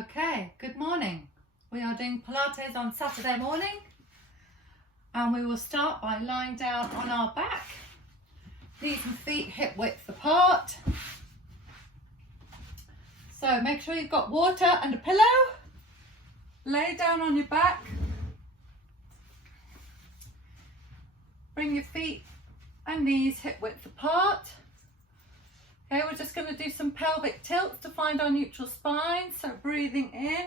Okay, good morning. We are doing Pilates on Saturday morning, and we will start by lying down on our back, knees and feet hip width apart. So make sure you've got water and a pillow. Lay down on your back. Bring your feet and knees hip width apart. Okay, we're just going to do some pelvic tilts to find our neutral spine. So breathing in,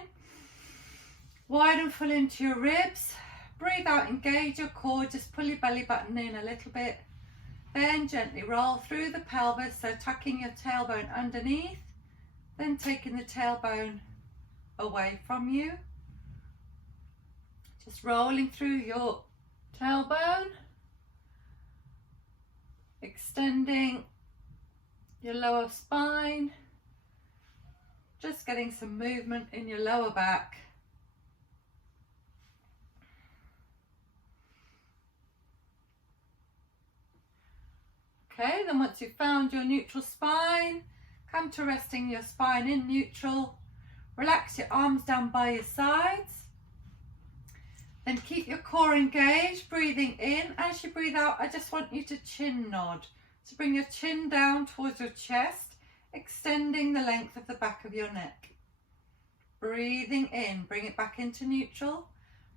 wide and full into your ribs. Breathe out, engage your core, just pull your belly button in a little bit. Then gently roll through the pelvis, so tucking your tailbone underneath, then taking the tailbone away from you. Just rolling through your tailbone, extending your lower spine, just getting some movement in your lower back. Okay, then once you've found your neutral spine, come to resting your spine in neutral. Relax your arms down by your sides. Then keep your core engaged, breathing in. As you breathe out, I just want you to chin nod. So bring your chin down towards your chest, extending the length of the back of your neck. Breathing in, bring it back into neutral.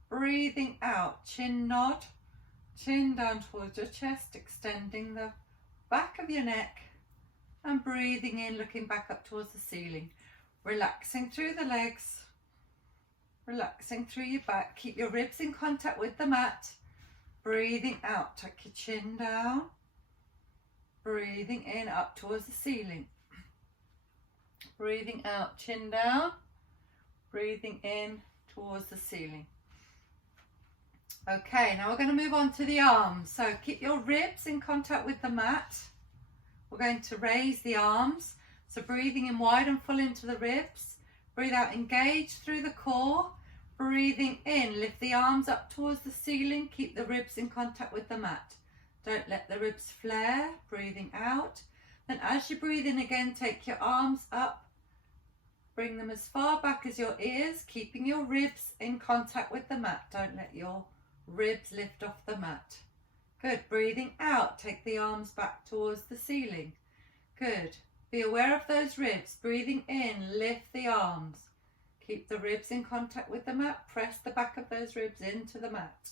Breathing out, chin nod, chin down towards your chest, extending the back of your neck. And breathing in, looking back up towards the ceiling. Relaxing through the legs, relaxing through your back. Keep your ribs in contact with the mat. Breathing out, tuck your chin down. Breathing in, up towards the ceiling. Breathing out, chin down. Breathing in towards the ceiling. Okay, now we're going to move on to the arms. So keep your ribs in contact with the mat. We're going to raise the arms. So breathing in wide and full into the ribs. Breathe out, engage through the core. Breathing in, lift the arms up towards the ceiling. Keep the ribs in contact with the mat. Don't let the ribs flare. Breathing out. Then as you breathe in again, take your arms up. Bring them as far back as your ears, keeping your ribs in contact with the mat. Don't let your ribs lift off the mat. Good. Breathing out, take the arms back towards the ceiling. Good. Be aware of those ribs. Breathing in, lift the arms. Keep the ribs in contact with the mat. Press the back of those ribs into the mat.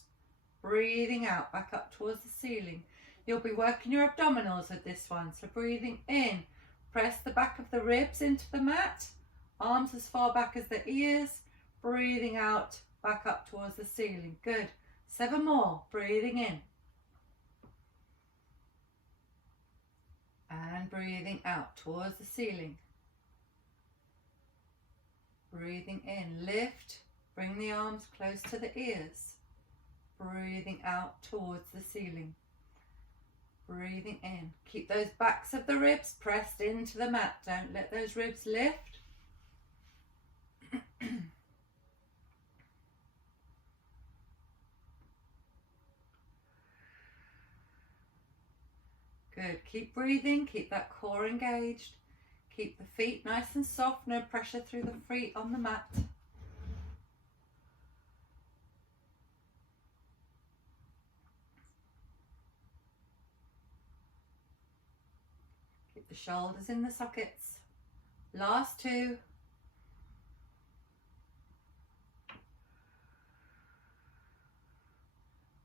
Breathing out, back up towards the ceiling. You'll be working your abdominals with this one. So breathing in, press the back of the ribs into the mat. Arms as far back as the ears. Breathing out, back up towards the ceiling. Good. 7 more. Breathing in. And breathing out towards the ceiling. Breathing in, lift, bring the arms close to the ears. Breathing out towards the ceiling. Breathing in. Keep those backs of the ribs pressed into the mat. Don't let those ribs lift. Good. Keep breathing. Keep that core engaged. Keep the feet nice and soft. No pressure through the feet on the mat. Keep the shoulders in the sockets. Last 2.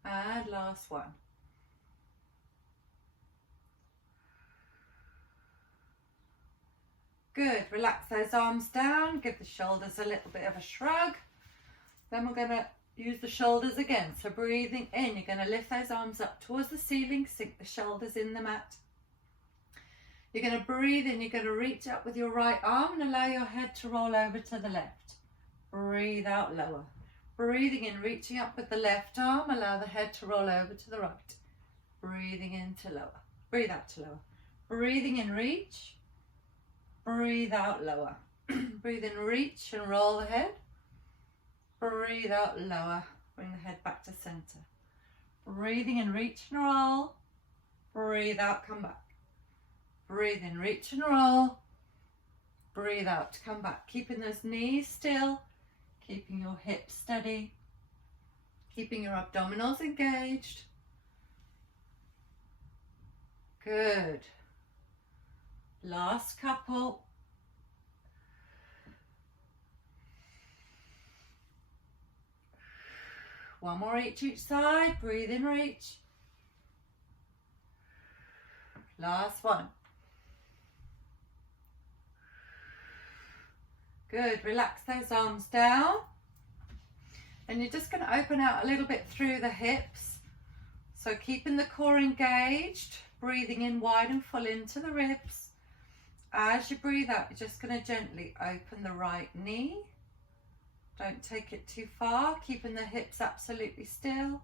And last 1. Good. Relax those arms down. Give the shoulders a little bit of a shrug. Then we're going to use the shoulders again. So breathing in, you're going to lift those arms up towards the ceiling. Sink the shoulders in the mat. You're going to breathe in. You're going to reach up with your right arm and allow your head to roll over to the left. Breathe out, lower. Breathing in, reaching up with the left arm. Allow the head to roll over to the right. Breathing in to lower. Breathe out to lower. Breathing in, reach. Breathe out, lower. Breathe in, reach and roll the head. Breathe out, lower. Bring the head back to center. Breathing in, reach and roll. Breathe out, come back. Breathe in, reach and roll. Breathe out to come back, keeping those knees still, keeping your hips steady, keeping your abdominals engaged. Good. Last couple. One more each side. Breathe in, reach. Last one. Good. Relax those arms down. And you're just going to open out a little bit through the hips. So keeping the core engaged, breathing in wide and full into the ribs. As you breathe out, you're just going to gently open the right knee. Don't take it too far, keeping the hips absolutely still.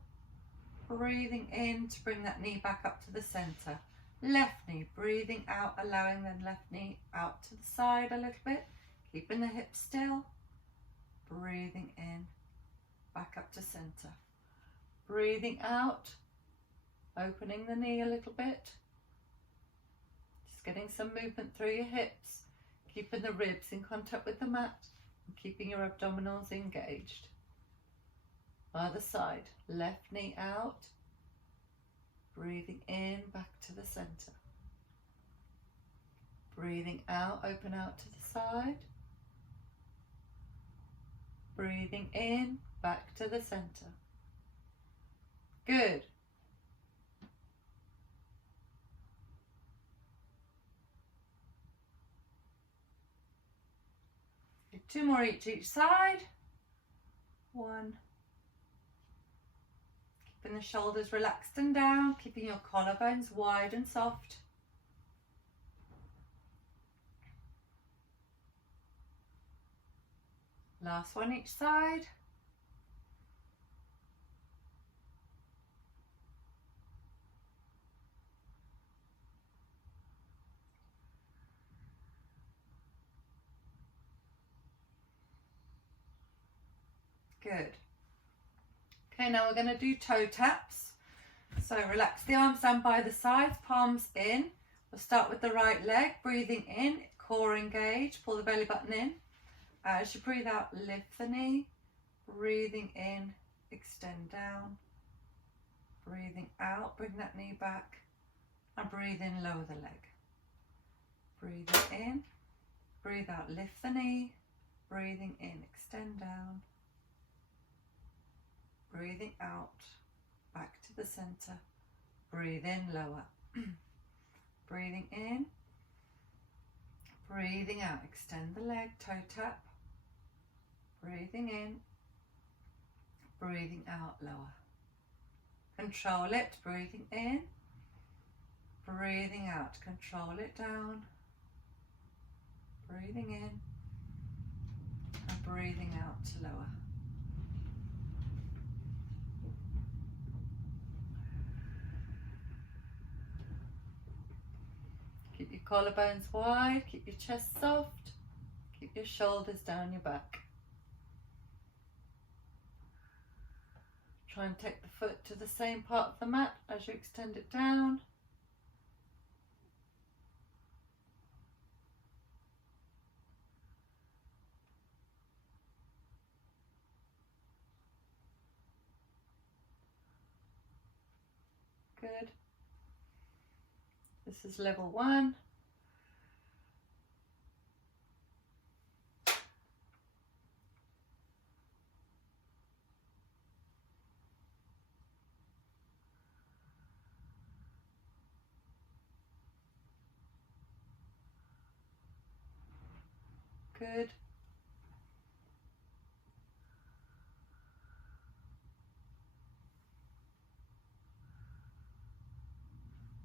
Breathing in to bring that knee back up to the center. Left knee, breathing out, allowing the left knee out to the side a little bit. Keeping the hips still. Breathing in, back up to center. Breathing out, opening the knee a little bit. Just getting some movement through your hips. Keeping the ribs in contact with the mat. Keeping your abdominals engaged. Other side, left knee out, breathing in, back to the center. Breathing out, open out to the side. Breathing in, back to the center. Good. Two more each side. One. Keeping the shoulders relaxed and down, keeping your collarbones wide and soft. Last one each side. Good. Okay, now we're going to do toe taps. So relax the arms down by the sides, palms in. We'll start with the right leg, breathing in, core engage, pull the belly button in. As you breathe out, lift the knee, breathing in, extend down. Breathing out, bring that knee back, and breathe in, lower the leg. Breathing in, breathe out, lift the knee, breathing in, extend down. Breathing out, back to the center. Breathe in, lower. Breathing in, breathing out, extend the leg, toe tap. Breathing in, breathing out, lower. Control it, breathing in, breathing out, control it down. Breathing in, and breathing out to lower. Keep your collarbones wide, keep your chest soft, keep your shoulders down your back. Try and take the foot to the same part of the mat as you extend it down. Good. This is level 1. Good.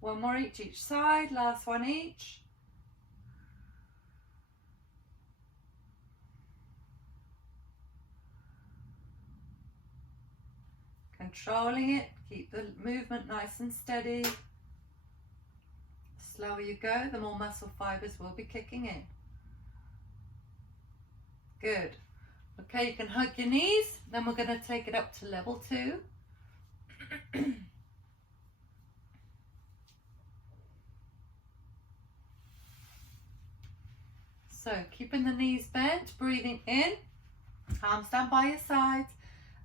One more each side, last one each. Controlling it, keep the movement nice and steady. The slower you go, the more muscle fibers will be kicking in. Good. Okay, you can hug your knees, then we're going to take it up to level 2. So keeping the knees bent, breathing in, arms down by your sides.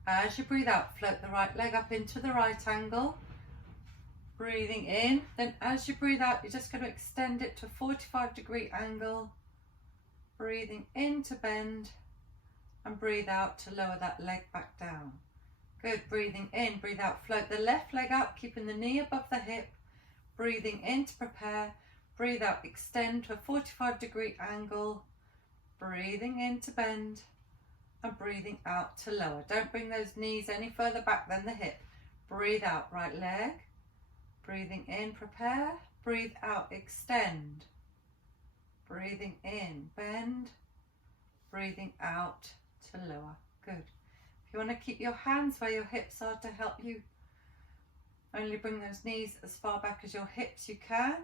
As you breathe out, float the right leg up into the right angle. Breathing in, then as you breathe out, you're just going to extend it to a 45-degree angle. Breathing in to bend and breathe out to lower that leg back down. Good, breathing in, breathe out, float the left leg up, keeping the knee above the hip. Breathing in to prepare, breathe out, extend to a 45-degree angle. Breathing in to bend and breathing out to lower. Don't bring those knees any further back than the hip. Breathe out, right leg. Breathing in, prepare. Breathe out, extend. Breathing in, bend. Breathing out to lower. Good. If you want to keep your hands where your hips are to help you only bring those knees as far back as your hips you can.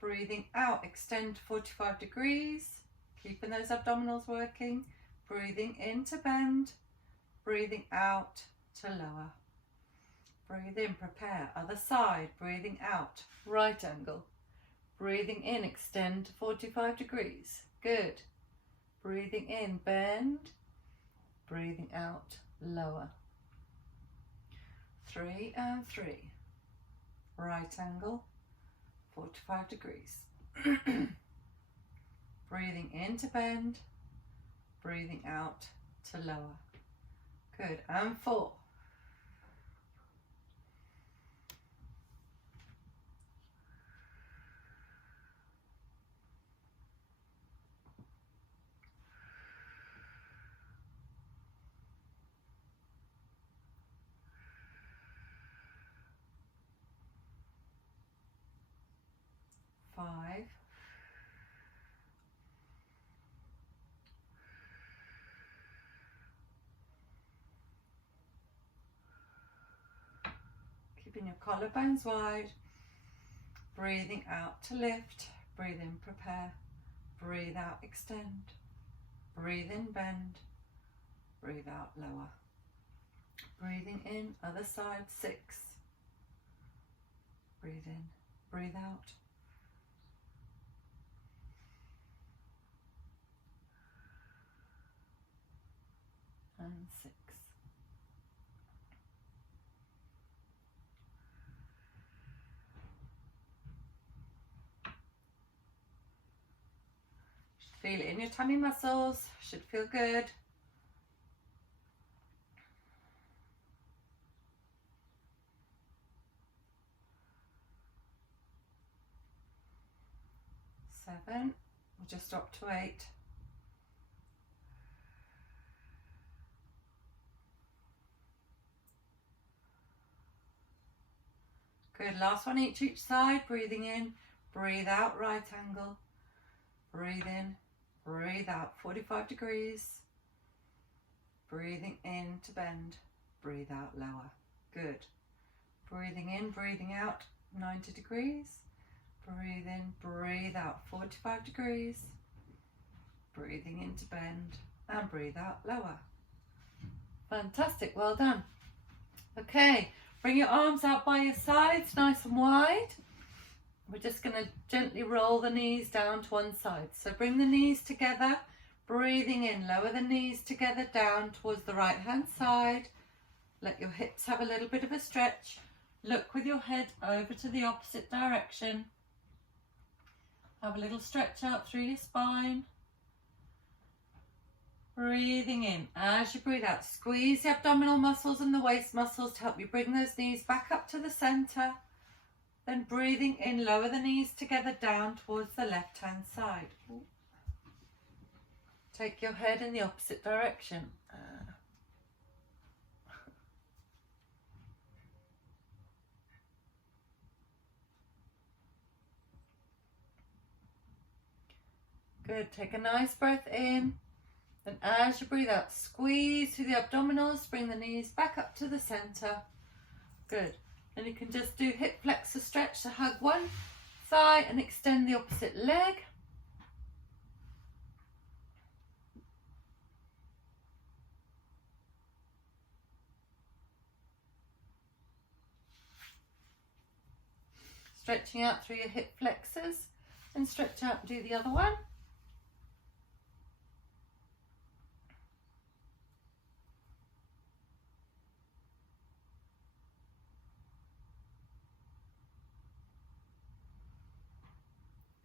Breathing out, extend to 45 degrees. Keeping those abdominals working. Breathing in to bend. Breathing out to lower. Breathe in, prepare. Other side. Breathing out, right angle. Breathing in, extend to 45 degrees. Good. Breathing in, bend. Breathing out, lower. 3 and 3. Right angle, 45 degrees. Breathing in to bend. Breathing out to lower. Good. And 4. Five. Keeping your collarbones wide. Breathing out to lift. Breathe in, prepare. Breathe out, extend. Breathe in, bend. Breathe out, lower. Breathing in, other side, 6. Breathe in, breathe out. And 6. Feel it in your tummy muscles, should feel good. Seven, we'll just drop to 8. Good, last one each side, breathing in, breathe out, right angle, breathe in, breathe out, 45 degrees, breathing in to bend, breathe out, lower, good, breathing in, breathing out, 90 degrees, breathe in, breathe out, 45 degrees, breathing in to bend, and breathe out, lower. Fantastic, well done. Okay. Bring your arms out by your sides, nice and wide. We're just going to gently roll the knees down to one side. So bring the knees together, breathing in, lower the knees together down towards the right hand side. Let your hips have a little bit of a stretch. Look with your head over to the opposite direction. Have a little stretch out through your spine. Breathing in. As you breathe out, squeeze the abdominal muscles and the waist muscles to help you bring those knees back up to the center. Then breathing in, lower the knees together down towards the left hand side. Take your head in the opposite direction. Good, take a nice breath in. And as you breathe out, squeeze through the abdominals, bring the knees back up to the center. Good. And you can just do hip flexor stretch to hug one thigh and extend the opposite leg. Stretching out through your hip flexors and stretch out and do the other one.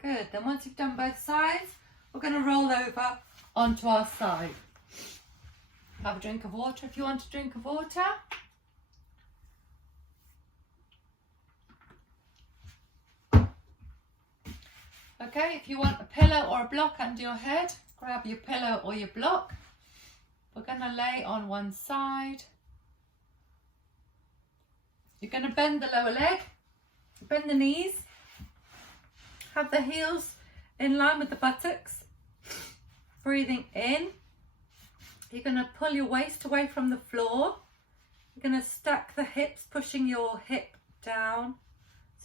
Good. Then once you've done both sides, we're going to roll over onto our side. Have a drink of water if you want a drink of water. Okay, if you want a pillow or a block under your head, grab your pillow or your block. We're going to lay on one side. You're going to bend the lower leg, bend the knees, have the heels in line with the buttocks. Breathing in, you're going to pull your waist away from the floor. You're going to stack the hips, pushing your hip down.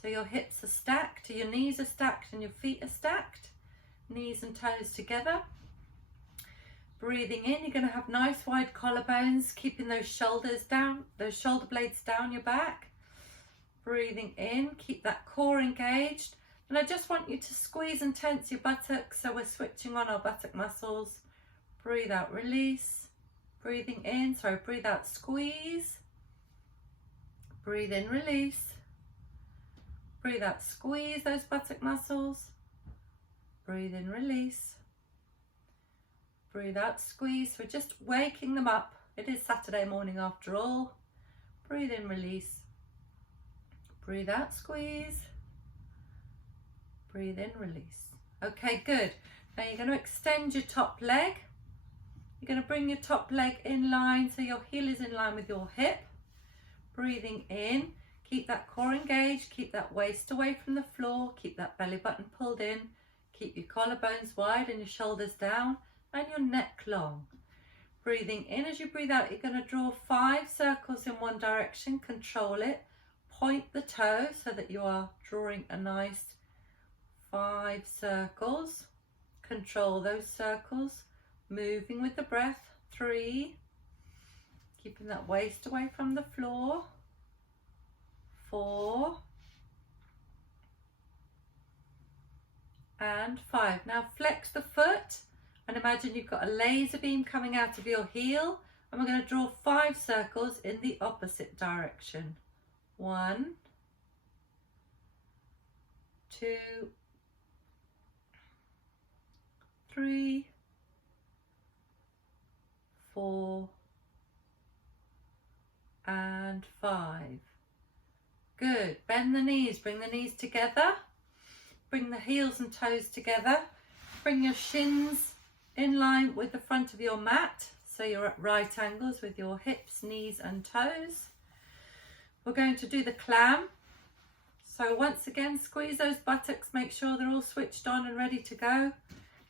So your hips are stacked, your knees are stacked and your feet are stacked. Knees and toes together. Breathing in, you're going to have nice wide collarbones, keeping those shoulders down, those shoulder blades down your back. Breathing in, keep that core engaged. And I just want you to squeeze and tense your buttocks, so we're switching on our buttock muscles. Breathe out, release. Breathing in, breathe out, squeeze. Breathe in, release. Breathe out, squeeze those buttock muscles. Breathe in, release. Breathe out, squeeze. We're just waking them up. It is Saturday morning after all. Breathe in, release. Breathe out, squeeze. Breathe in, release. Okay, good. Now you're going to extend your top leg. You're going to bring your top leg in line so your heel is in line with your hip. Breathing in. Keep that core engaged, keep that waist away from the floor, keep that belly button pulled in, keep your collarbones wide and your shoulders down and your neck long. Breathing in, as you breathe out, you're going to draw 5 circles in one direction, control it, point the toe so that you are drawing a nice 5 circles, control those circles, moving with the breath, 3, keeping that waist away from the floor, 4 and 5. Now flex the foot and imagine you've got a laser beam coming out of your heel, and we're going to draw 5 circles in the opposite direction. 1, 2, 3, 4 and 5. Good. Bend the knees, bring the knees together. Bring the heels and toes together. Bring your shins in line with the front of your mat, so you're at right angles with your hips, knees and toes. We're going to do the clam. So once again, squeeze those buttocks, make sure they're all switched on and ready to go.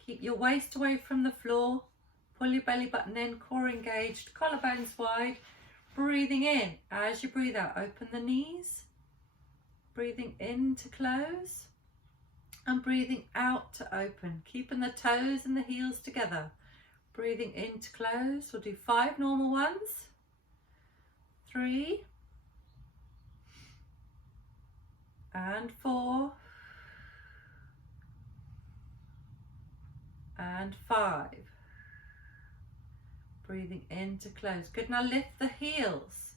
Keep your waist away from the floor. Pull your belly button in, core engaged, collarbones wide. Breathing in. As you breathe out, open the knees. Breathing in to close and breathing out to open, keeping the toes and the heels together. Breathing in to close. We'll do 5 normal ones. 3 and 4 and 5. Breathing in to close. Good. Now lift the heels.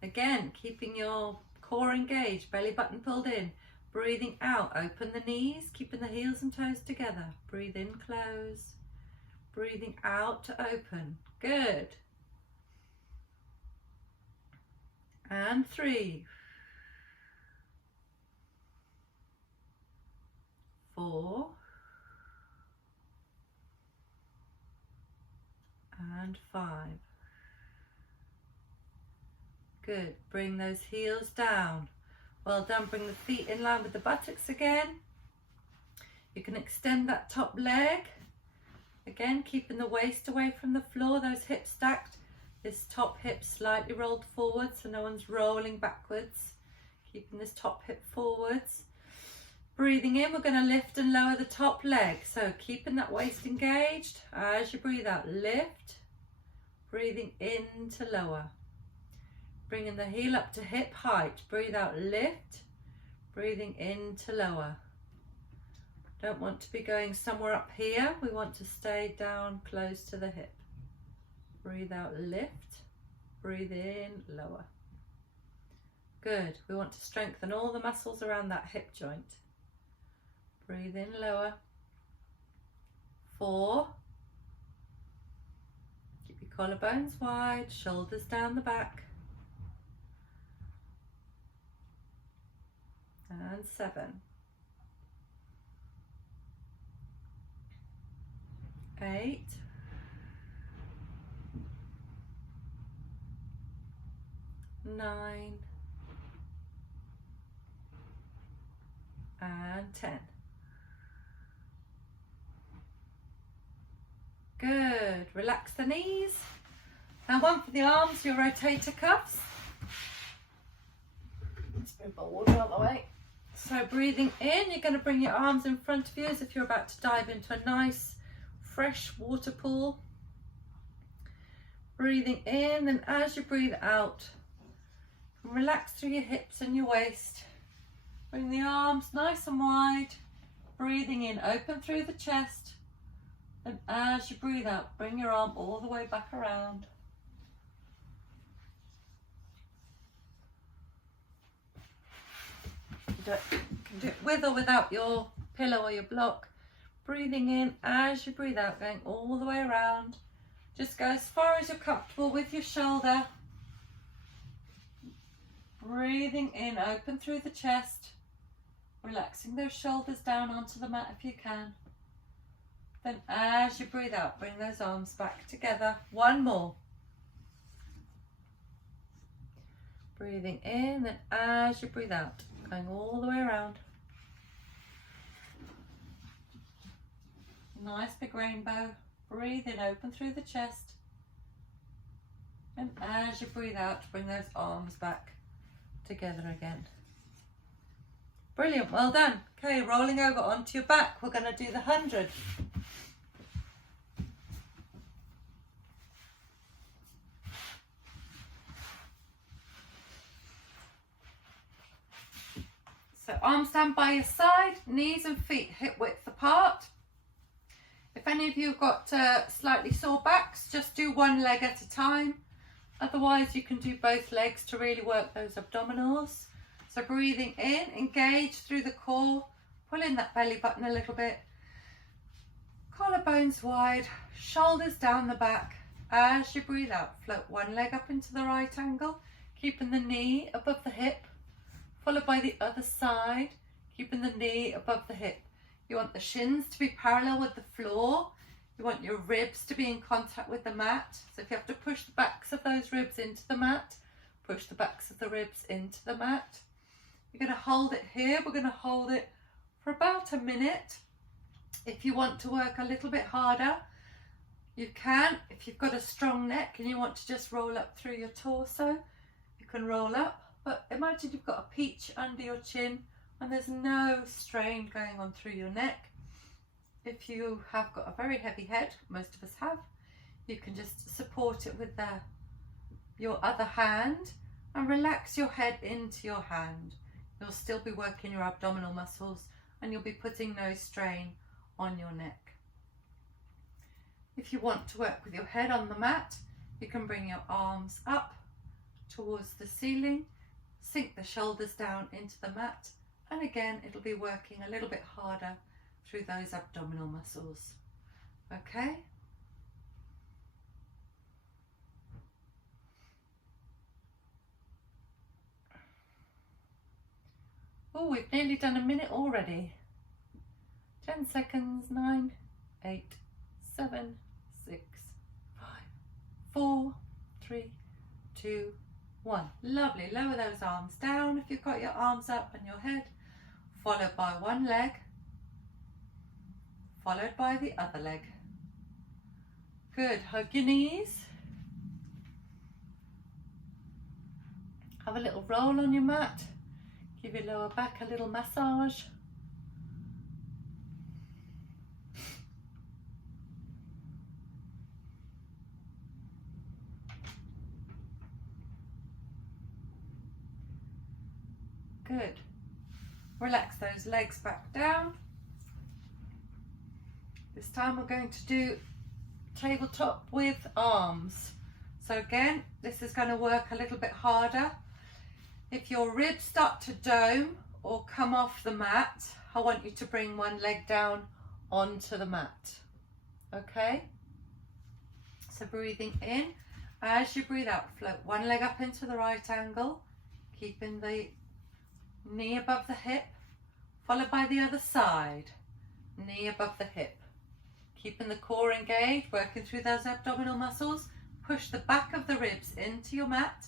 Again, keeping your core engaged, belly button pulled in. Breathing out, open the knees, keeping the heels and toes together. Breathe in, close. Breathing out to open. Good. And 3, 4 and 5. Good. Bring those heels down. Well done. Bring the feet in line with the buttocks again. You can extend that top leg. Again, keeping the waist away from the floor, those hips stacked. This top hip slightly rolled forward so no one's rolling backwards. Keeping this top hip forwards. Breathing in, we're going to lift and lower the top leg. So keeping that waist engaged. As you breathe out, lift. Breathing in to lower. Bringing the heel up to hip height. Breathe out, lift. Breathing in to lower. Don't want to be going somewhere up here. We want to stay down close to the hip. Breathe out, lift. Breathe in, lower. Good. We want to strengthen all the muscles around that hip joint. Breathe in lower. 4. Keep your collarbones wide, shoulders down the back. And 7. 8. 9. And 10. Good. Relax the knees. And one for the arms, your rotator cuffs. Let's move my water out of the way. So breathing in, you're going to bring your arms in front of you as if you're about to dive into a nice fresh water pool. Breathing in, and as you breathe out, relax through your hips and your waist. Bring the arms nice and wide. Breathing in, open through the chest. And as you breathe out, bring your arm all the way back around. You can do it with or without your pillow or your block. Breathing in as you breathe out, going all the way around. Just go as far as you're comfortable with your shoulder. Breathing in, open through the chest. Relaxing those shoulders down onto the mat if you can. Then as you breathe out, bring those arms back together. One more. Breathing in, and as you breathe out, going all the way around. Nice big rainbow. Breathe in, open through the chest. And as you breathe out, bring those arms back together again. Brilliant, well done. Okay, rolling over onto your back, we're going to do the 100. So arms down by your side, knees and feet hip width apart. If any of you have got slightly sore backs, just do one leg at a time. Otherwise, you can do both legs to really work those abdominals. So breathing in, engage through the core, pull in that belly button a little bit. Collarbones wide, shoulders down the back. As you breathe out, float one leg up into the right angle, keeping the knee above the hip, followed by the other side, keeping the knee above the hip. You want the shins to be parallel with the floor. You want your ribs to be in contact with the mat. So if you have to push the backs of those ribs into the mat, push the backs of the ribs into the mat. You're going to hold it here. We're going to hold it for about a minute. If you want to work a little bit harder, you can. If you've got a strong neck and you want to just roll up through your torso, you can roll up. But imagine you've got a peach under your chin and there's no strain going on through your neck. If you have got a very heavy head, most of us have, you can just support it with your other hand and relax your head into your hand. You'll still be working your abdominal muscles and you'll be putting no strain on your neck. If you want to work with your head on the mat, you can bring your arms up towards the ceiling, sink the shoulders down into the mat, and again it'll be working a little bit harder through those abdominal muscles. Okay? Oh, we've nearly done a minute already. 10 seconds, 9, 8, 7, 6, 5, 4, 3, 2, 1. Lovely. Lower those arms down if you've got your arms up and your head, followed by one leg, followed by the other leg. Good. Hug your knees. Have a little roll on your mat. Give your lower back a little massage. Good. Relax those legs back down. This time we're going to do tabletop with arms. So again, this is going to work a little bit harder. If your ribs start to dome or come off the mat, I want you to bring one leg down onto the mat. Okay? So breathing in, as you breathe out, float one leg up into the right angle, keeping the knee above the hip, followed by the other side, knee above the hip. Keeping the core engaged, working through those abdominal muscles. Push the back of the ribs into your mat.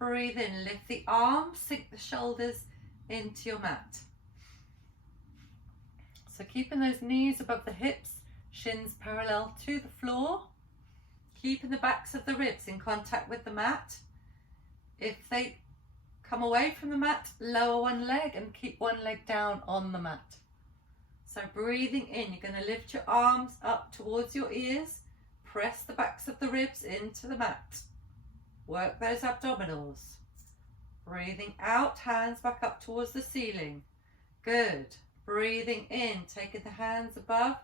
Breathe in, lift the arms, sink the shoulders into your mat. So keeping those knees above the hips, shins parallel to the floor. Keeping the backs of the ribs in contact with the mat. If they come away from the mat, lower one leg and keep one leg down on the mat. So breathing in, you're going to lift your arms up towards your ears. Press the backs of the ribs into the mat. Work those abdominals. Breathing out, hands back up towards the ceiling. Good. Breathing in, taking the hands above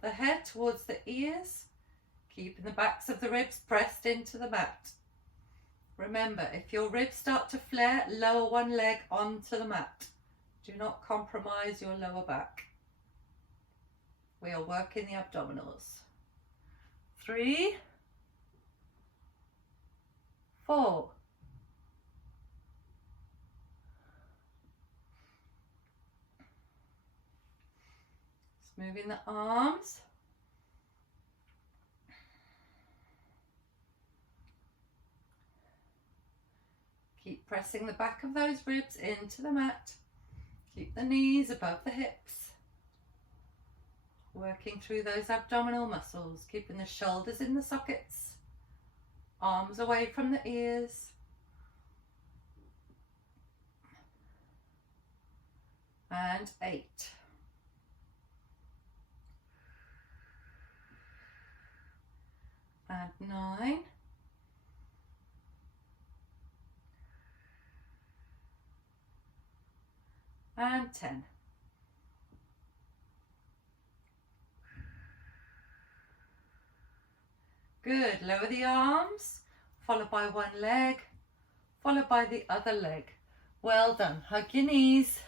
the head towards the ears. Keeping the backs of the ribs pressed into the mat. Remember, if your ribs start to flare, lower one leg onto the mat. Do not compromise your lower back. We are working the abdominals. 3, 4. Just moving the arms. Keep pressing the back of those ribs into the mat. Keep the knees above the hips. Working through those abdominal muscles, keeping the shoulders in the sockets, arms away from the ears. And 8. And 9. And 10. Good. Lower the arms, followed by one leg, followed by the other leg. Well done. Hug your knees.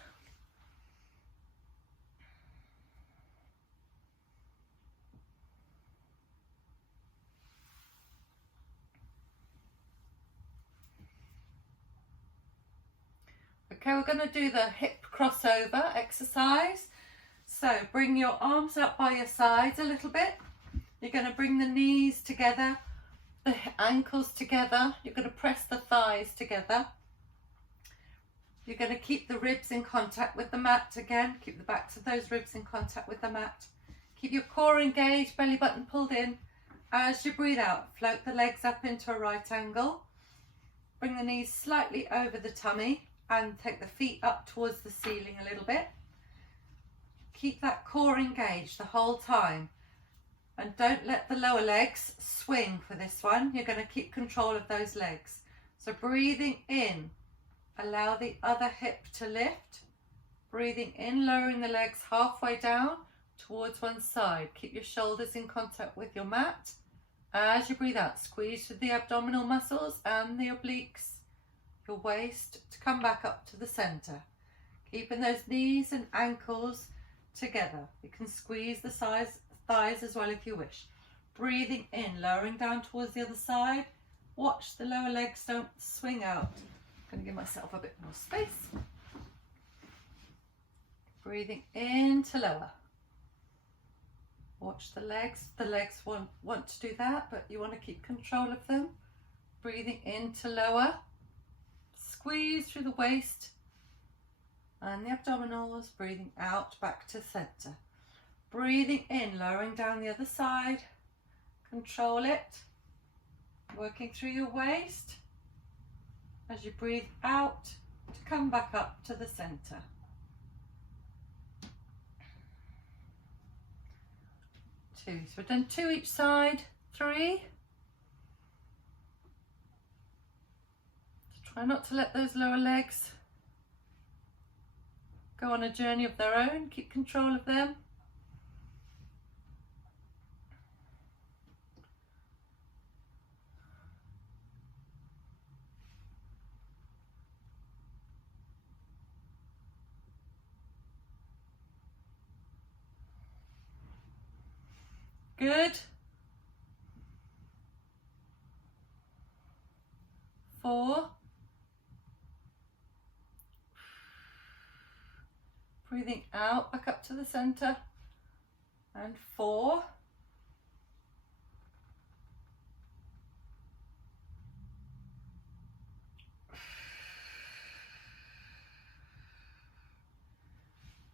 Okay, we're going to do the hip crossover exercise. So bring your arms up by your sides a little bit. You're going to bring the knees together, the ankles together. You're going to press the thighs together. You're going to keep the ribs in contact with the mat again. Keep the backs of those ribs in contact with the mat. Keep your core engaged, belly button pulled in. As you breathe out, float the legs up into a right angle. Bring the knees slightly over the tummy and take the feet up towards the ceiling a little bit. Keep that core engaged the whole time. And don't let the lower legs swing for this one. You're going to keep control of those legs. So breathing in, allow the other hip to lift. Breathing in, lowering the legs halfway down towards one side. Keep your shoulders in contact with your mat. As you breathe out, squeeze through the abdominal muscles and the obliques, your waist, to come back up to the center. Keeping those knees and ankles together. You can squeeze the thighs as well if you wish. Breathing in, lowering down towards the other side. Watch the lower legs don't swing out. I'm going to give myself a bit more space. Breathing in to lower. Watch the legs. The legs won't want to do that, but you want to keep control of them. Breathing in to lower. Squeeze through the waist and the abdominals. Breathing out back to center. Breathing in, lowering down the other side. Control it. Working through your waist as you breathe out to come back up to the center. 2. So we've done 2 each side. 3. So try not to let those lower legs go on a journey of their own. Keep control of them. Good. 4. Breathing out, back up to the center. And 4.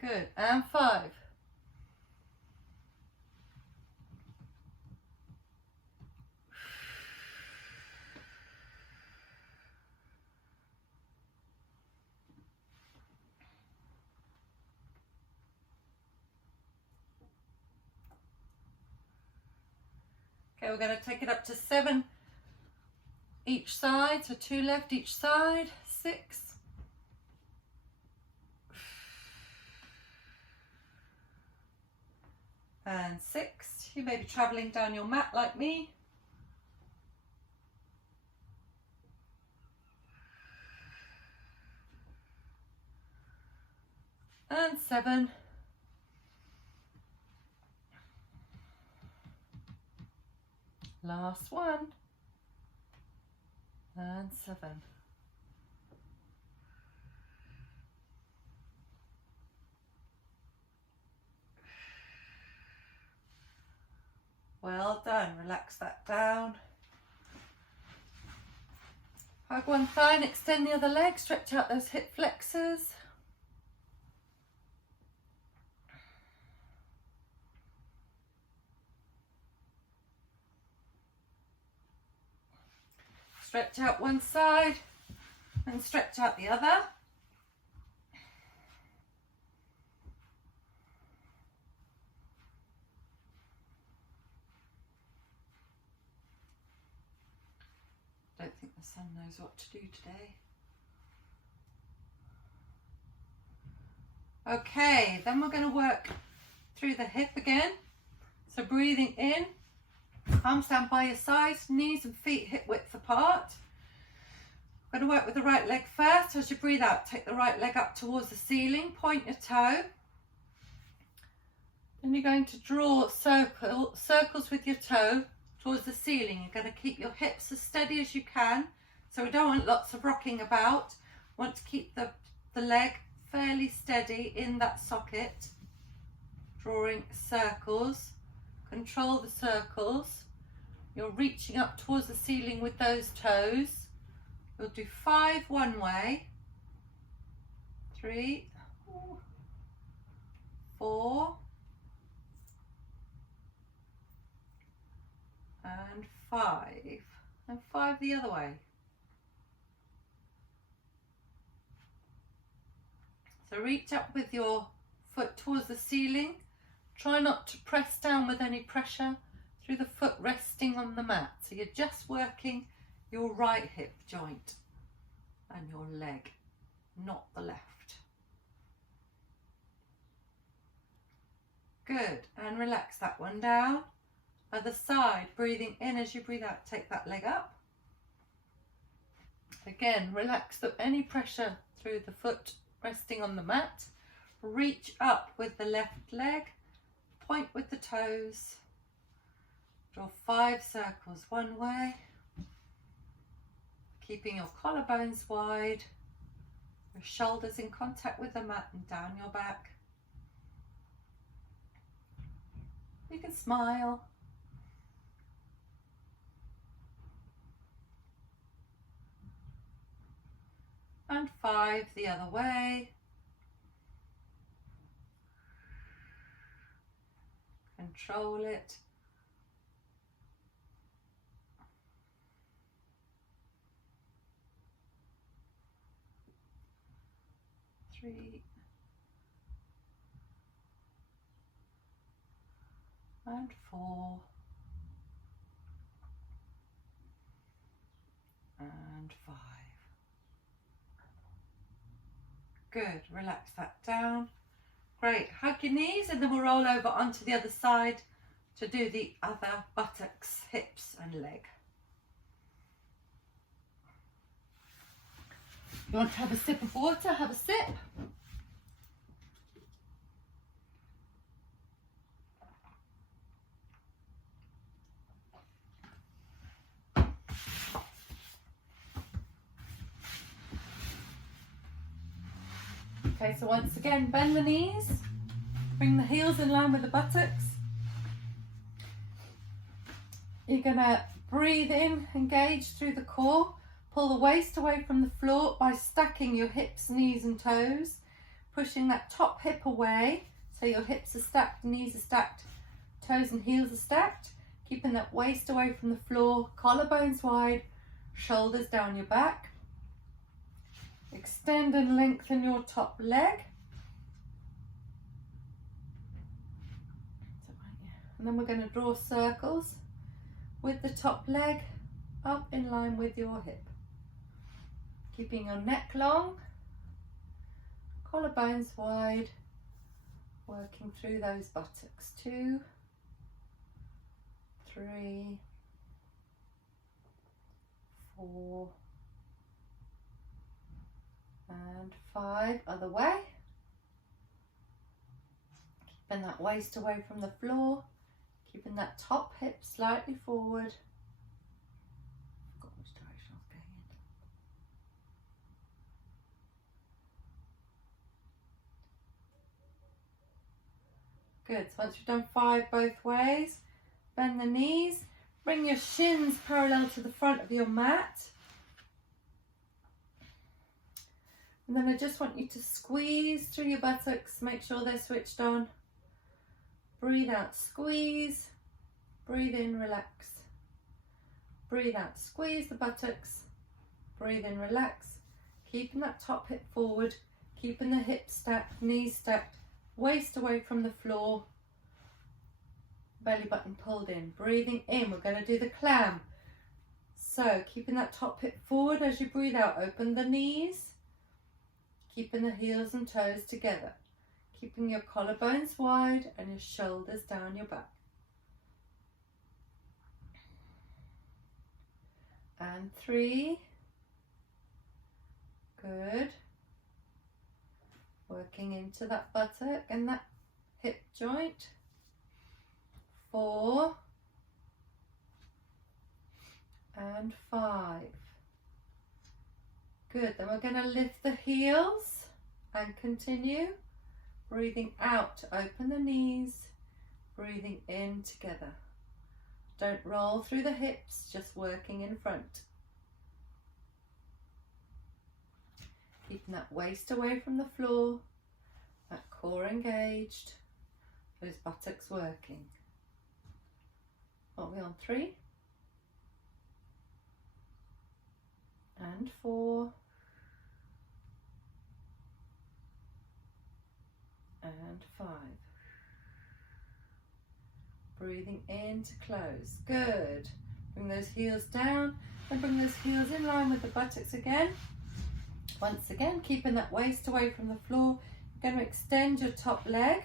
Good. And 5. Okay, we're going to take it up to 7 each side, so 2 left each side. 6. And 6. You may be traveling down your mat like me. And 7. Last one. And 7. Well done. Relax that down. Hug one thigh and extend the other leg. Stretch out those hip flexors. Stretch out one side and stretch out the other. Don't think the sun knows what to do today. Okay, then we're going to work through the hip again. So breathing in, arms down by your sides, knees and feet hip width apart. We're going to work with the right leg first. As you breathe out, take the right leg up towards the ceiling, point your toe. Then you're going to draw circles with your toe towards the ceiling. You're going to keep your hips as steady as you can. So we don't want lots of rocking about. We want to keep the leg fairly steady in that socket. Drawing circles. Control the circles. You're reaching up towards the ceiling with those toes. You'll do 5 one way, 3, 4, and 5, and 5 the other way. So reach up with your foot towards the ceiling. Try not to press down with any pressure through the foot resting on the mat. So you're just working your right hip joint and your leg, not the left. Good, and relax that one down. Other side, breathing in as you breathe out, take that leg up. Again, relax any pressure through the foot resting on the mat. Reach up with the left leg, point with the toes. Draw 5 circles one way, keeping your collarbones wide, your shoulders in contact with the mat and down your back. You can smile. And 5 the other way. Control it. Three. And 4. And 5. Good, relax that down. Great, hug your knees and then we'll roll over onto the other side to do the other buttocks, hips and leg. You want to have a sip of water? Have a sip. Okay, so once again, bend the knees, bring the heels in line with the buttocks. You're gonna breathe in, engage through the core, pull the waist away from the floor by stacking your hips, knees and toes, pushing that top hip away, so your hips are stacked, knees are stacked, toes and heels are stacked, keeping that waist away from the floor, collarbones wide, shoulders down your back. Extend and lengthen your top leg. And then we're going to draw circles with the top leg up in line with your hip. Keeping your neck long, collarbones wide, working through those buttocks. 2, 3, 4, and 5, other way. Keeping that waist away from the floor, keeping that top hip slightly forward. Forgot which direction I was going in. Good, so once you've done 5 both ways, bend the knees, bring your shins parallel to the front of your mat. And then I just want you to squeeze through your buttocks, make sure they're switched on. Breathe out, squeeze. Breathe in, relax. Breathe out, squeeze the buttocks. Breathe in, relax. Keeping that top hip forward, keeping the hips stacked, knees stacked, waist away from the floor. Belly button pulled in. Breathing in, we're going to do the clam. So keeping that top hip forward as you breathe out, open the knees. Keeping the heels and toes together. Keeping your collarbones wide and your shoulders down your back. And 3. Good. Working into that buttock and that hip joint. 4. And 5. Good, then we're going to lift the heels and continue. Breathing out to open the knees, breathing in together. Don't roll through the hips, just working in front. Keeping that waist away from the floor, that core engaged, those buttocks working. What are we on? 3. And 4. And 5. Breathing in to close. Good. Bring those heels down and bring those heels in line with the buttocks again. Once again, keeping that waist away from the floor. You're going to extend your top leg.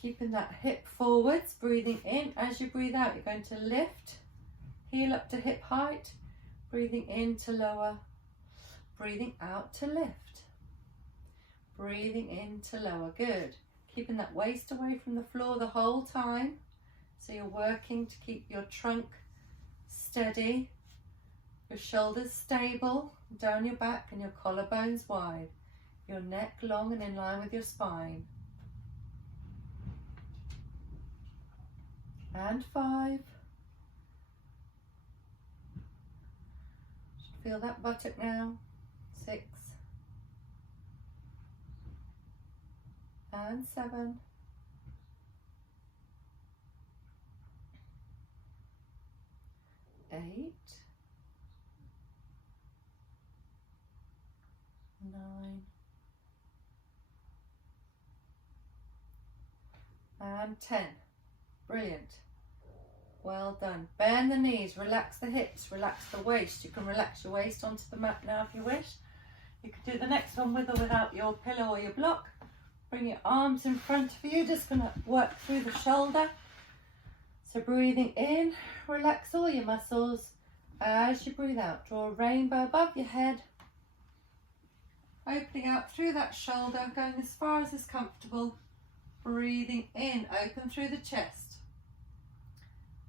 Keeping that hip forwards, breathing in. As you breathe out, you're going to lift. Heel up to hip height. Breathing in to lower. Breathing out to lift. Breathing in to lower. Good. Keeping that waist away from the floor the whole time. So you're working to keep your trunk steady, your shoulders stable, down your back and your collarbones wide. Your neck long and in line with your spine. And 5. Feel that buttock now. 6. And 7. 8. 9. And 10. Brilliant. Well done. Bend the knees, relax the hips, relax the waist. You can relax your waist onto the mat now if you wish. You can do the next one with or without your pillow or your block. Bring your arms in front of you, just going to work through the shoulder. So breathing in, relax all your muscles. As you breathe out, draw a rainbow above your head. Opening out through that shoulder, going as far as is comfortable. Breathing in, open through the chest.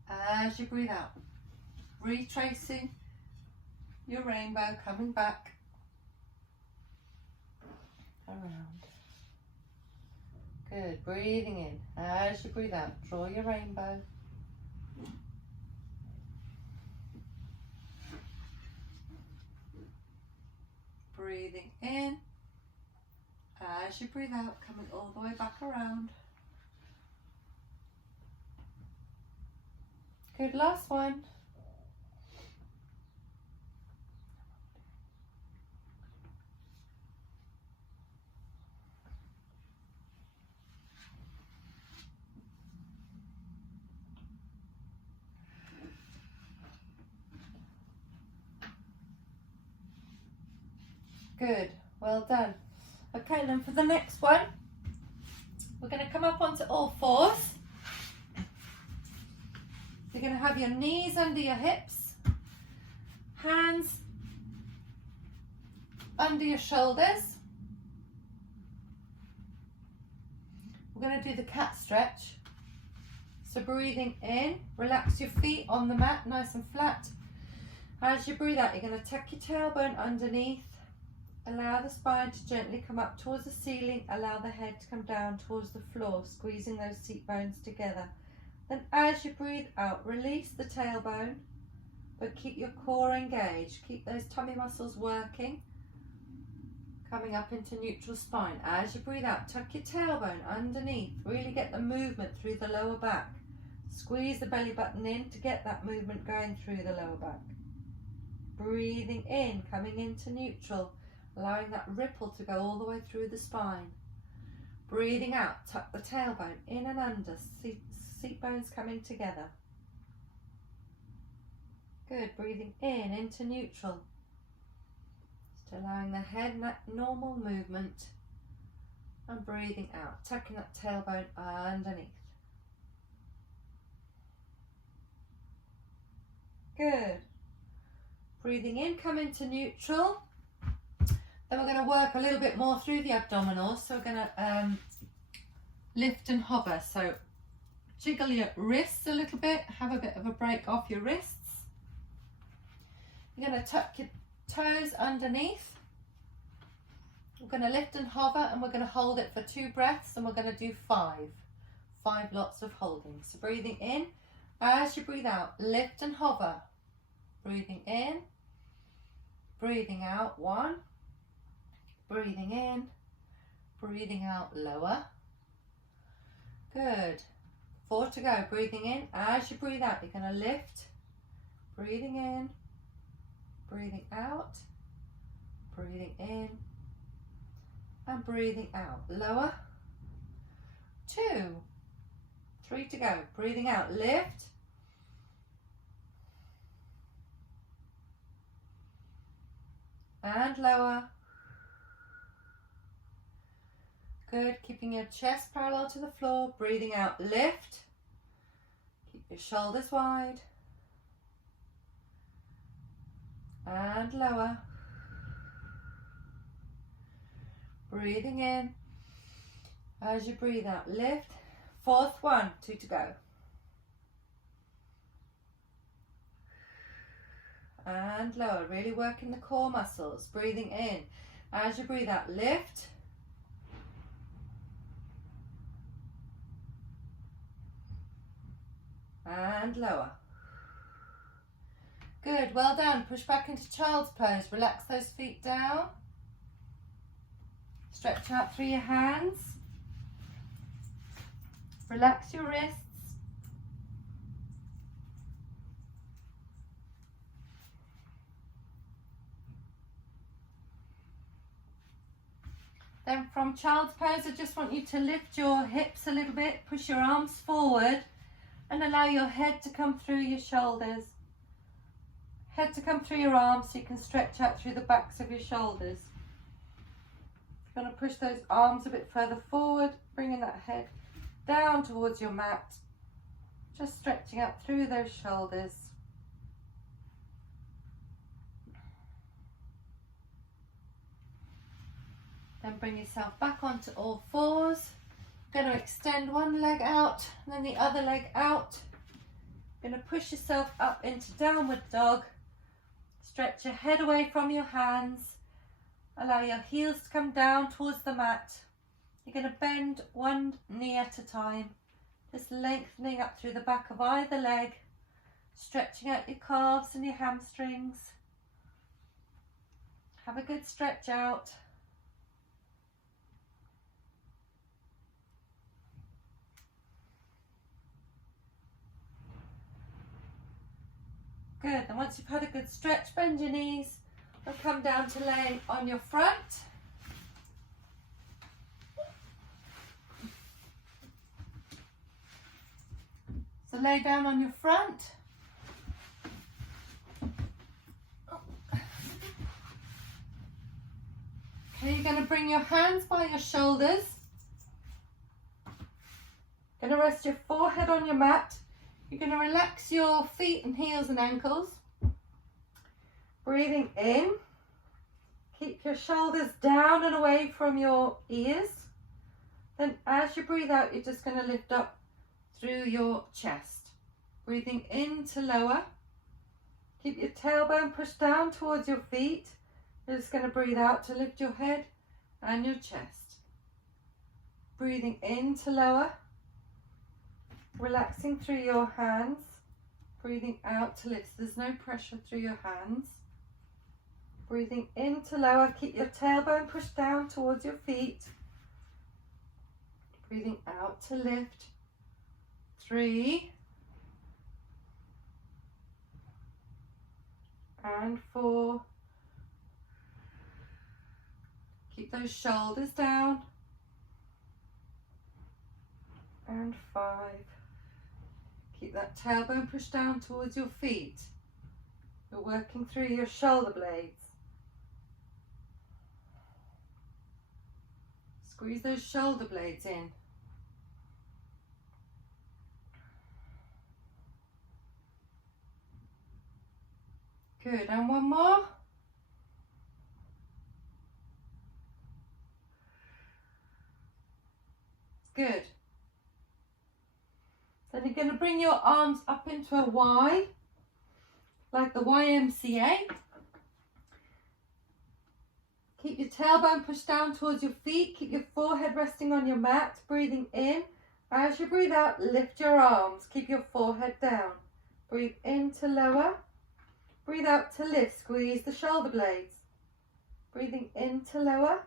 As you breathe out, retracing your rainbow, coming back. around. Good, breathing in. As you breathe out, draw your rainbow. Breathing in. As you breathe out, coming all the way back around. Good, last one. Good, well done. Okay, then for the next one, we're going to come up onto all fours. You're going to have your knees under your hips, hands under your shoulders. We're going to do the cat stretch. So breathing in, relax your feet on the mat, nice and flat. As you breathe out, you're going to tuck your tailbone underneath. Allow the spine to gently come up towards the ceiling. Allow the head to come down towards the floor, squeezing those seat bones together. Then as you breathe out, release the tailbone, but keep your core engaged. Keep those tummy muscles working. Coming up into neutral spine. As you breathe out, tuck your tailbone underneath. Really get the movement through the lower back. Squeeze the belly button in to get that movement going through the lower back. Breathing in, coming into neutral. Allowing that ripple to go all the way through the spine. Breathing out, tuck the tailbone in and under, seat bones coming together. Good, breathing in into neutral. Just allowing the head and that normal movement. And breathing out, tucking that tailbone underneath. Good. Breathing in, come into neutral. Then we're going to work a little bit more through the abdominals. So we're going to lift and hover. So jiggle your wrists a little bit. Have a bit of a break off your wrists. You're going to tuck your toes underneath. We're going to lift and hover, and we're going to hold it for 2 breaths, and we're going to do 5 lots of holding. So breathing in. As you breathe out, lift and hover. Breathing in. Breathing out. 1. Breathing in, breathing out lower. Good. 4 to go. Breathing in. As you breathe out, you're going to lift. Breathing in, breathing out, breathing in, and breathing out. Lower. 2. 3 to go. Breathing out. Lift. And lower. Good, keeping your chest parallel to the floor, breathing out, lift, keep your shoulders wide, and lower, breathing in, as you breathe out, lift, 4th one, 2 to go, and lower, really working the core muscles, breathing in, as you breathe out, lift, and lower. Good, well done. Push back into child's pose. Relax those feet down. Stretch out through your hands. Relax your wrists. Then from child's pose, I just want you to lift your hips a little bit, push your arms forward, and allow your head to come through your shoulders. Head to come through your arms so you can stretch out through the backs of your shoulders. You're going to push those arms a bit further forward, bringing that head down towards your mat. Just stretching out through those shoulders. Then bring yourself back onto all fours. Going to extend one leg out, and then the other leg out. Going to push yourself up into downward dog. Stretch your head away from your hands. Allow your heels to come down towards the mat. You're going to bend one knee at a time, just lengthening up through the back of either leg, stretching out your calves and your hamstrings. Have a good stretch out. Good, and once you've had a good stretch, bend your knees and come down to lay on your front. So lay down on your front. Okay, you're going to bring your hands by your shoulders. Going to rest your forehead on your mat. You're going to relax your feet and heels and ankles. Breathing in. Keep your shoulders down and away from your ears. Then as you breathe out, you're just going to lift up through your chest. Breathing in to lower. Keep your tailbone pushed down towards your feet. You're just going to breathe out to lift your head and your chest. Breathing in to lower. Relaxing through your hands. Breathing out to lift. There's no pressure through your hands. Breathing in to lower. Keep your tailbone pushed down towards your feet. Breathing out to lift. 3 and 4. Keep those shoulders down. And 5. Keep that tailbone pushed down towards your feet. You're working through your shoulder blades. Squeeze those shoulder blades in. Good, and one more. Good. Then you're going to bring your arms up into a Y, like the YMCA. Keep your tailbone pushed down towards your feet. Keep your forehead resting on your mat. Breathing in. As you breathe out, lift your arms. Keep your forehead down. Breathe in to lower. Breathe out to lift. Squeeze the shoulder blades. Breathing in to lower.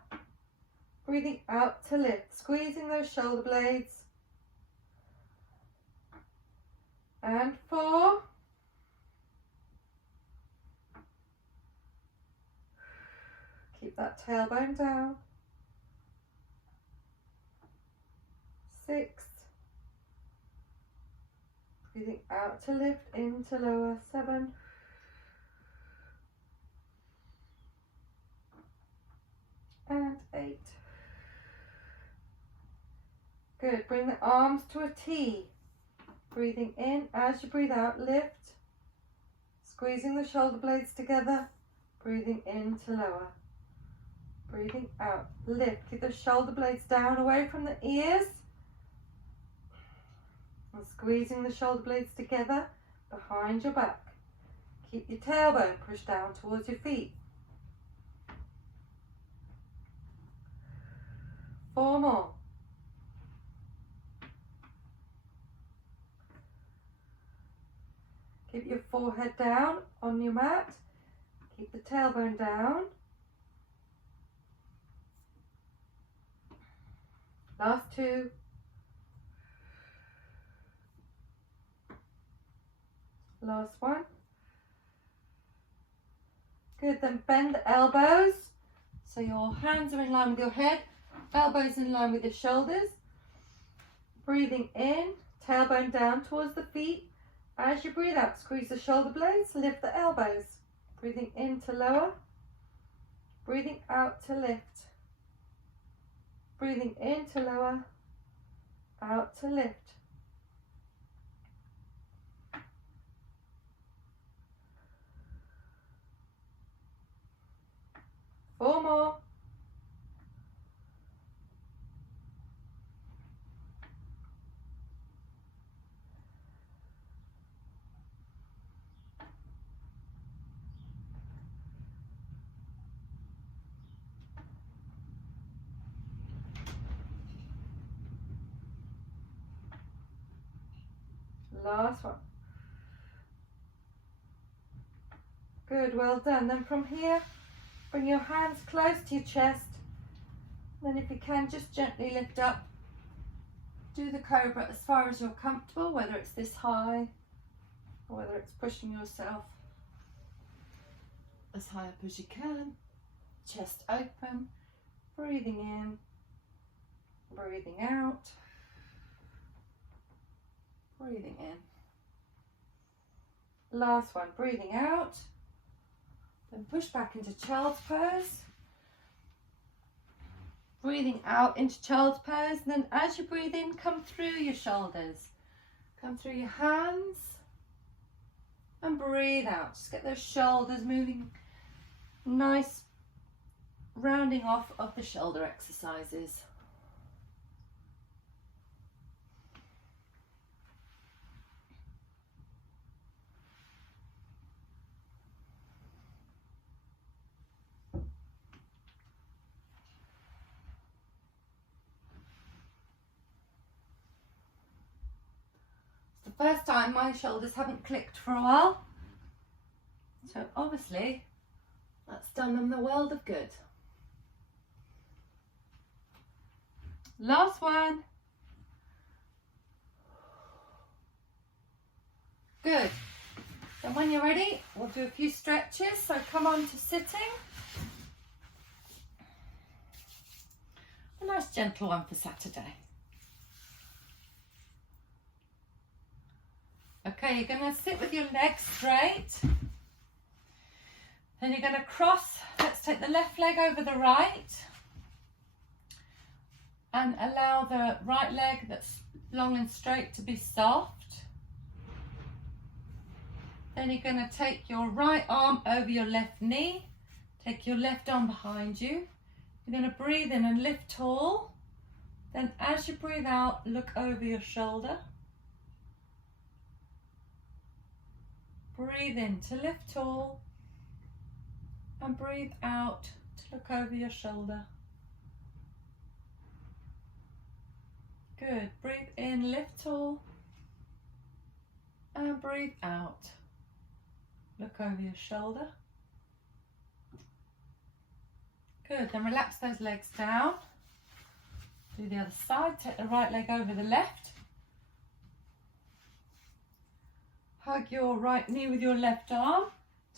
Breathing out to lift. Squeezing those shoulder blades. And 4. Keep that tailbone down. 6. Breathing out to lift, in to lower. 7. And 8. Good. Bring the arms to a T. Breathing in. As you breathe out, lift. Squeezing the shoulder blades together. Breathing in to lower. Breathing out, lift. Keep the shoulder blades down away from the ears. And squeezing the shoulder blades together behind your back. Keep your tailbone pushed down towards your feet. 4 more. Keep your forehead down on your mat. Keep the tailbone down. Last 2. Last 1. Good, then bend the elbows. So your hands are in line with your head, elbows in line with your shoulders. Breathing in, tailbone down towards the feet. As you breathe out, squeeze the shoulder blades, lift the elbows. Breathing in to lower. Breathing out to lift. Breathing in to lower, out to lift. 4 more. Last one. Good, well done. Then from here, bring your hands close to your chest. Then if you can, just gently lift up. Do the cobra as far as you're comfortable, whether it's this high or whether it's pushing yourself as high up as you can. Chest open, breathing in, breathing out, breathing in. Last one, breathing out. Then push back into child's pose. Breathing out into child's pose. And then as you breathe in, come through your shoulders. Come through your hands. And breathe out. Just get those shoulders moving. Nice rounding off of the shoulder exercises. First time my shoulders haven't clicked for a while, so obviously that's done them the world of good. Last one. Good. Then when you're ready, we'll do a few stretches. So come on to sitting. A nice gentle one for Saturday. Okay, you're going to sit with your legs straight. Then you're going to cross. Let's take the left leg over the right. And allow the right leg that's long and straight to be soft. Then you're going to take your right arm over your left knee. Take your left arm behind you. You're going to breathe in and lift tall. Then as you breathe out, look over your shoulder. Breathe in to lift tall and breathe out to look over your shoulder. Good. Breathe in, lift tall and breathe out. Look over your shoulder. Good. Then relax those legs down. Do the other side. Take the right leg over the left. Hug your right knee with your left arm.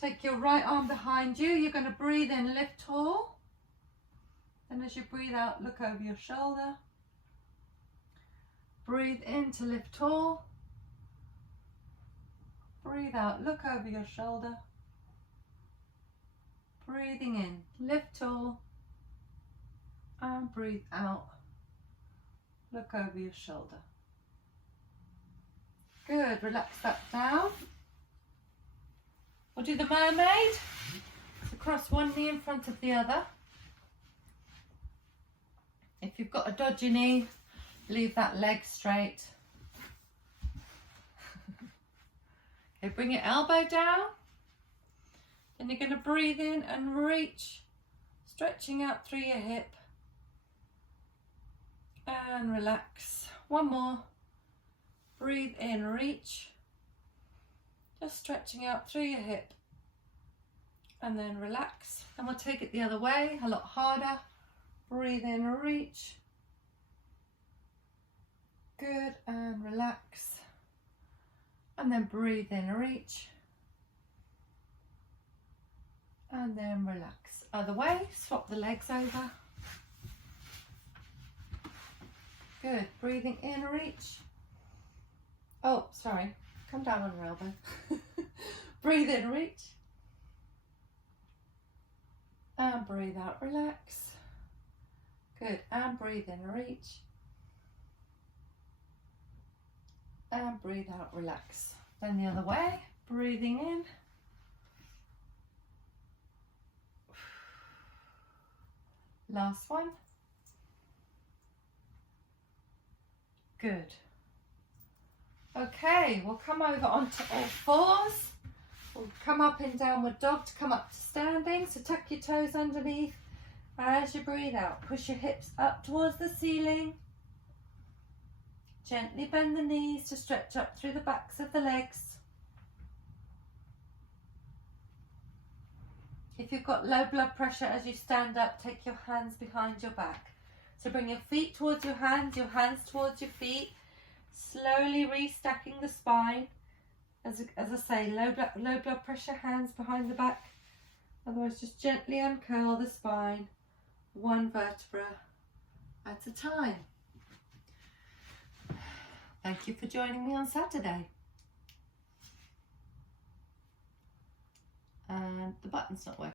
Take your right arm behind you. You're going to breathe in, lift tall. And as you breathe out, look over your shoulder. Breathe in to lift tall. Breathe out, look over your shoulder. Breathing in, lift tall. And breathe out, look over your shoulder. Good, relax that down. We'll do the mermaid. So cross one knee in front of the other. If you've got a dodgy knee, leave that leg straight. Okay, bring your elbow down. Then you're going to breathe in and reach, stretching out through your hip. And relax. One more. Breathe in, reach, just stretching out through your hip, and then relax. And we'll take it the other way, a lot harder. Breathe in, reach. Good, and relax. And then breathe in, reach. And then relax. Other way, swap the legs over. Good, breathing in, reach. Oh, sorry, come down on your elbow. Breathe in, reach. And breathe out, relax. Good, and breathe in, reach. And breathe out, relax. Then the other way, breathing in. Last one. Good. Okay, we'll come over onto all fours. We'll come up in downward dog to come up to standing. So tuck your toes underneath as you breathe out. Push your hips up towards the ceiling. Gently bend the knees to stretch up through the backs of the legs. If you've got low blood pressure as you stand up, take your hands behind your back. So bring your feet towards your hands towards your feet. Slowly restacking the spine. As I say, low blood pressure, hands behind the back. Otherwise, just gently uncurl the spine, one vertebra at a time. Thank you for joining me on Saturday. And the button's not working.